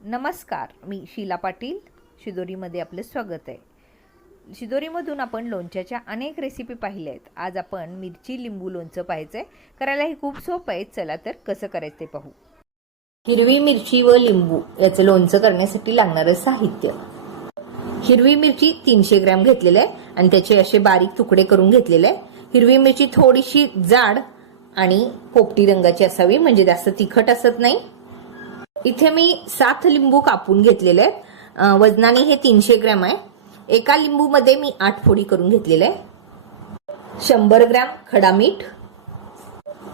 नमस्कार मी शीला पाटील. शिदोरीमध्ये आपलं स्वागत आहे. शिदोरीमधून आपण लोणच्याच्या अनेक रेसिपी पाहिल्या आहेत. आज आपण मिरची लिंबू लोणचं पाहायचं आहे करायला हे खूप सोपं आहे. चला तर कसं करायचं ते पाहू. हिरवी मिरची व लिंबू याचं लोणचं करण्यासाठी लागणारं साहित्य. हिरवी मिरची तीनशे ग्रॅम घेतलेलं आहे आणि त्याचे असे बारीक तुकडे करून घेतलेले आहे. हिरवी मिरची थोडीशी जाड आणि पोपटी रंगाची असावी म्हणजे जास्त तिखट असत नाही. इथे मी सात लिंबू कापून घेतलेले आहेत. वजनाने हे तीनशे ग्रॅम आहे. एका लिंबूमध्ये मी आठ फोडी करून घेतलेले आहे. शंभर ग्रॅम खडा मीठ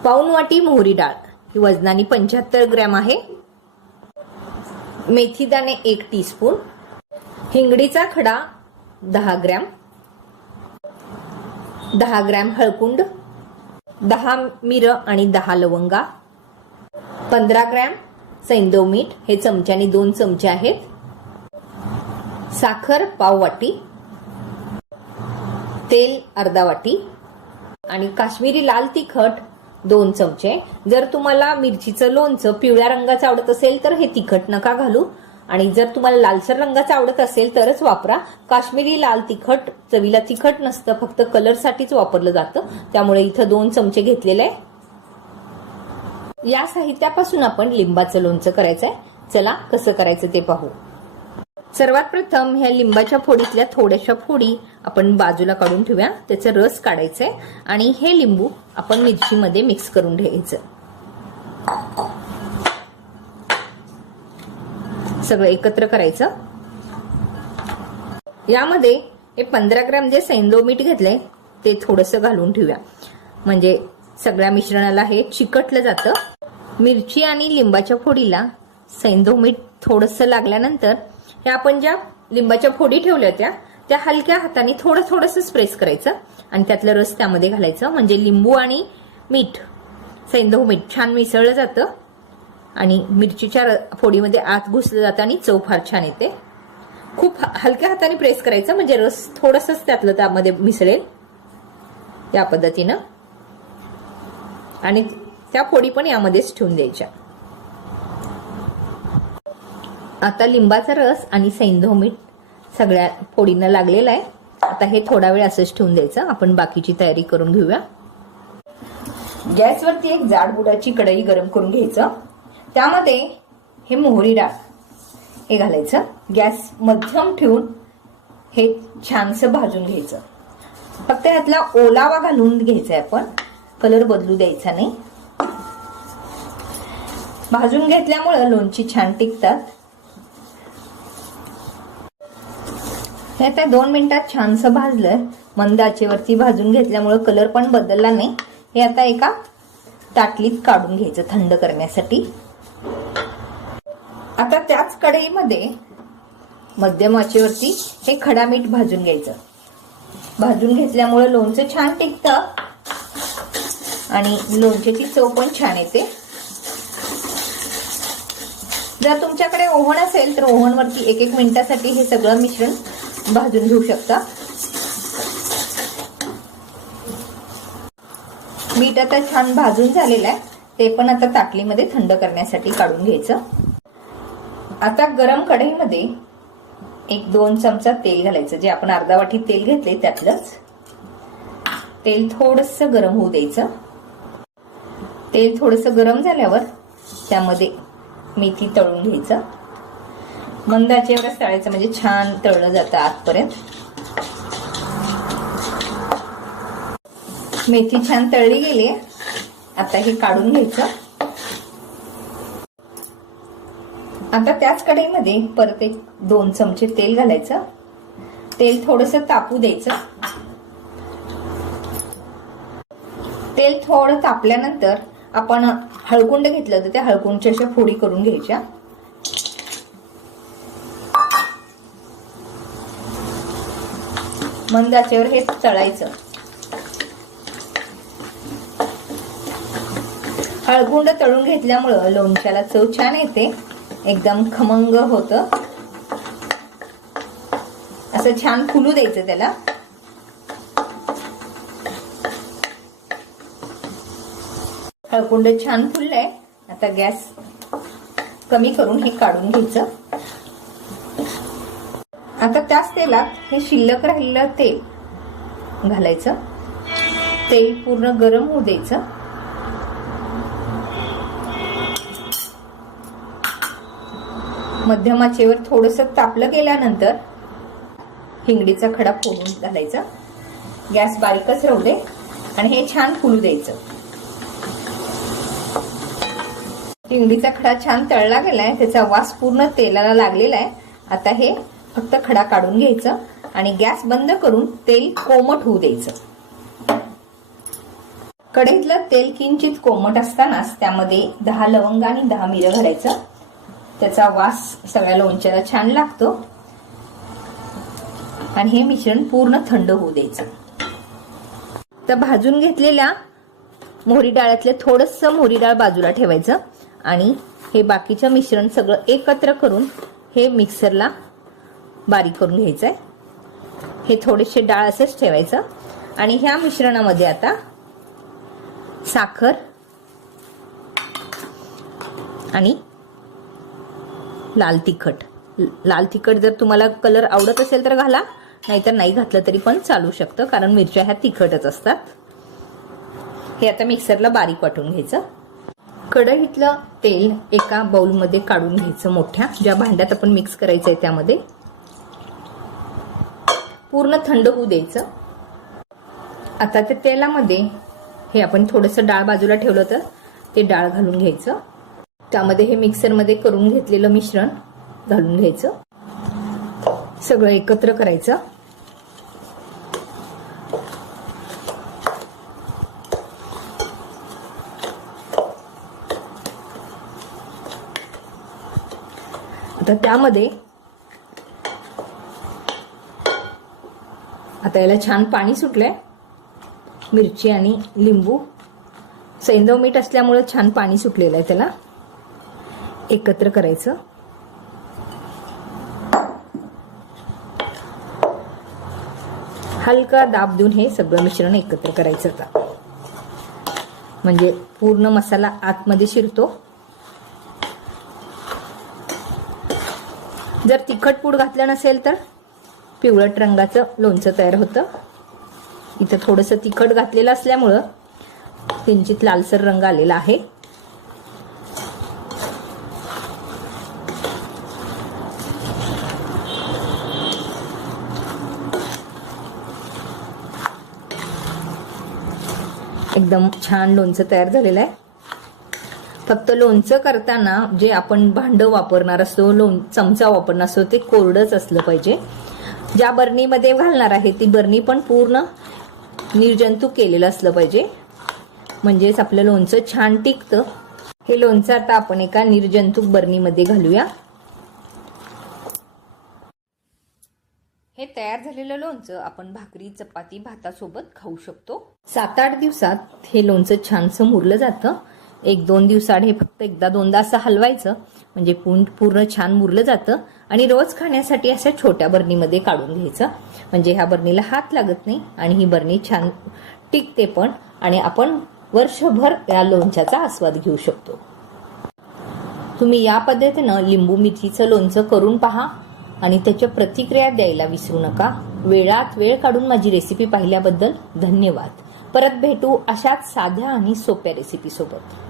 पाऊन वाटी मोहरी डाळ ही वजनाने पंच्याहत्तर ग्रॅम आहे. मेथी दाणे एक टीस्पून हिंगडीचा खडा दहा ग्रॅम दहा ग्रॅम हळकुंड दहा मिरं आणि दहा लवंगा पंधरा ग्रॅम सैंदव मीठ हे चमच्याने दोन चमचे आहेत. साखर पाव वाटी तेल अर्धा वाटी आणि काश्मीरी लाल तिखट दोन चमचे. जर तुम्हाला मिरचीचं लोणचं पिवळ्या रंगाचं आवडत असेल तर हे तिखट नका घालू. आणि जर तुम्हाला लालसर रंगाचं आवडत असेल तरच वापरा. काश्मीरी लाल तिखट चवीला तिखट नसतं फक्त कलरसाठीच वापरलं जातं. त्यामुळे इथं दोन चमचे घेतलेले आहे या साहित्यापासून आपण लिंबाचं लोणचं करायचं आहे चला कसं करायचं ते पाहू. सर्वात प्रथम ह्या लिंबाच्या फोडीतल्या थोड्याशा फोडी आपण बाजूला काढून ठेवूया. त्याचा रस काढायचा आहे आणि हे लिंबू आपण मिरचीमध्ये मिक्स करून घ्यायचं. सगळं एकत्र करायचं. यामध्ये हे पंधरा ग्रॅम जे सैंदो मीठ घेतलंय ते थोडंसं घालून ठेवूया. म्हणजे सगळ्या मिश्रणाला हे चिकटलं जातं. मिरची आणि लिंबाच्या फोडीला सैंदव मीठ थोडंसं लागल्यानंतर हे आपण ज्या लिंबाच्या फोडी ठेवल्या होत्या त्या हलक्या हाताने थोडं थोडंसं स्प्रेस करायचं आणि त्यातलं रस त्यामध्ये घालायचं. म्हणजे लिंबू आणि मीठ सैंदव मीठ छान मिसळलं जातं आणि मिरचीच्या फोडीमध्ये आत घुसलं जातं आणि चव फार छान येते. खूप हलक्या हाताने प्रेस करायचं म्हणजे रस थोडंसंच त्यातलं त्यामध्ये मिसळेल. या पद्धतीनं. आणि त्या फोडी पण यामध्येच ठेवून द्यायच्या. आता लिंबाचा रस आणि सैंधव मीठ सगळ्या फोडींना लागलेला आहे. आता हे थोडा वेळ असंच ठेवून द्यायचं. आपण बाकीची तयारी करून घेऊया. गॅसवरती एक जाड बुडाची कढई गरम करून घ्यायचं. त्यामध्ये हे मोहरी डाळ हे घालायचं. गॅस मध्यम ठेवून हे छानसं भाजून घ्यायचं. फक्त ह्यातला ओलावा घालून घ्यायचा आहे आपण. कलर बदलू द्यायचा नाही. भाजून घेतल्यामुळं लोणची छान टिकतात. हे आता दोन मिनिटात छानसं भाजलं. मंद आचेवरती भाजून घेतल्यामुळं कलर पण बदलला नाही. हे आता एका ताटलीत काढून घ्यायचं थंड करण्यासाठी. आता त्याच कढईमध्ये मध्यम आचेवरती हे खडा मीठ भाजून घ्यायचं. भाजून घेतल्यामुळे लोणचं छान टिकतं. आणि लोणच्याची चव पण छान येते. जर तुमच्याकडे ओव्हन असेल तर ओव्हनवरती एक एक मिनिटासाठी हे सगळं मिश्रण भाजून घेऊ शकता. मीठ आता छान भाजून झालेलं आहे. ते पण आता ताटलीमध्ये थंड करण्यासाठी काढून घ्यायचं. आता गरम कढईमध्ये एक दोन चमचा तेल घालायचं. जे आपण अर्धा वाटी तेल घेतले त्यातलंच. तेल थोडस गरम होऊ द्यायचं. तेल थोडस गरम झाल्यावर त्यामध्ये मेथी तळून घ्यायचं. मंदाचेवरच तळायचं म्हणजे छान तळलं जातं आतपर्यंत. मेथी छान तळली गेली. आता हे काढून घ्यायचं. आता त्याच कढईमध्ये परत एक दोन चमचे तेल घालायचं. तेल थोडस तापू द्यायचं. तेल थोडं तापल्यानंतर आपण हळकुंड घेतलं होतं त्या हळकुंडच्या अशा फोडी करून घ्यायच्या. मंद आचेवर हे तळायचं. हळकुंड तळून घेतल्यामुळं लोणच्याला चव छान येते. एकदम खमंग होत. असं छान फुलू द्यायचं त्याला. हळकुंड छान फुललंय. आता गॅस कमी करून हे काढून घ्यायचं. आता त्याच तेलात हे शिल्लक राहिलेलं तेल घालायचं. तेल पूर्ण गरम होऊ द्यायचं. मध्यमाचेवर थोडस तापलं गेल्यानंतर हिंगडीचा खडा फोडून घालायचा. गॅस बारीकच राहू दे आणि हे छान फुलू द्यायचं. हिंगडीचा खडा छान तळला गेलाय त्याचा वास पूर्ण तेलाला लागलेला आहे. आता हे फक्त खडा काढून घ्यायचं आणि गॅस बंद करून तेल कोमट होऊ द्यायचं. कढईतलं तेल किंचित कोमट असतानाच त्यामध्ये दहा लवंग आणि दहा मिरं घालायचं. त्याचा वास सगळ्या लोणच्याला छान लागतो. आणि हे मिश्रण पूर्ण थंड होऊ द्यायचं. तर भाजून घेतलेल्या मोहरी डाळ्यातले थोडस मोहरी डाळ बाजूला ठेवायचं. आणि हे बाकीचं मिश्रण सगळं एकत्र करून हे मिक्सरला बारीक करून घ्यायचं आहे हे थोडेसे डाळ असंच ठेवायचं. आणि ह्या मिश्रणामध्ये आता साखर आणि लाल तिखट. लाल तिखट जर तुम्हाला कलर आवडत असेल तर घाला नाहीतर नाही घातलं तरी पण चालू शकतं कारण मिरच्या ह्या तिखटच असतात. हे आता मिक्सरला बारीक वाटून घ्यायचं. कढईतलं तेल एका बाउलमध्ये काढून घ्यायचं मोठ्या. ज्या भांड्यात आपण मिक्स करायचं आहे त्यामध्ये. पूर्ण थंड होऊ द्यायचं. आता त्या तेलामध्ये हे आपण थोडंसं डाळ बाजूला ठेवलं तर ते डाळ घालून घ्यायचं. त्यामध्ये हे मिक्सरमध्ये करून घेतलेलं मिश्रण घालून घ्यायचं. सगळं एकत्र करायचं. आता त्यामध्ये आता याला छान पाणी सुटलंय. मिरची आणि लिंबू. सैंदव मीठ असल्यामुळे छान पाणी सुटलेलं आहे त्याला. एकत्र करायचं. हलका दाब देऊन हे सगळं मिश्रण एकत्र करायचं आता. म्हणजे पूर्ण मसाला आतमध्ये शिरतो. जर तिखट पूड घातलं नसेल तर पिवळट रंगाचं लोणचं तयार होतं. इथं थोडंसं तिखट घातलेलं असल्यामुळं किंचित लालसर रंग आलेला आहे. एकदम छान लोणचं तयार झालेलं आहे. फक्त लोणचं करताना जे आपण भांडं वापरणार असतो लोण चमचा वापरणार असतो ते कोरडच असलं पाहिजे. ज्या बर्नीमध्ये घालणार आहे ती बर्नी पण पूर्ण निर्जंतुक केलेलं असलं पाहिजे. म्हणजेच आपलं लोणचं छान टिकतं. हे लोणचं आता आपण एका निर्जंतुक बर्नीमध्ये घालूया. हे तयार झालेलं लोणचं आपण भाकरी चपाती भातासोबत खाऊ शकतो. सात आठ दिवसात हे लोणचं छानसं मुरलं जातं. एक दोन दिवसाआड हे फक्त एकदा दोनदा असं हलवायचं. म्हणजे पूर्ण छान मुरलं जातं. आणि रोज खाण्यासाठी अशा छोट्या बर्नीमध्ये काढून घ्यायचं. म्हणजे ह्या बर्नीला हात लागत नाही आणि ही बर्नी छान टिकते पण. आणि आपण वर्षभर या लोणच्याचा आस्वाद घेऊ शकतो. तुम्ही या पद्धतीनं लिंबू मिरचीचं लोणचं करून पहा. आणि त्याच्या प्रतिक्रिया द्यायला विसरू नका. वेळात वेळ काढून माझी रेसिपी पाहिल्याबद्दल धन्यवाद. परत भेटू अशाच साध्या आणि सोप्या रेसिपी सोबत.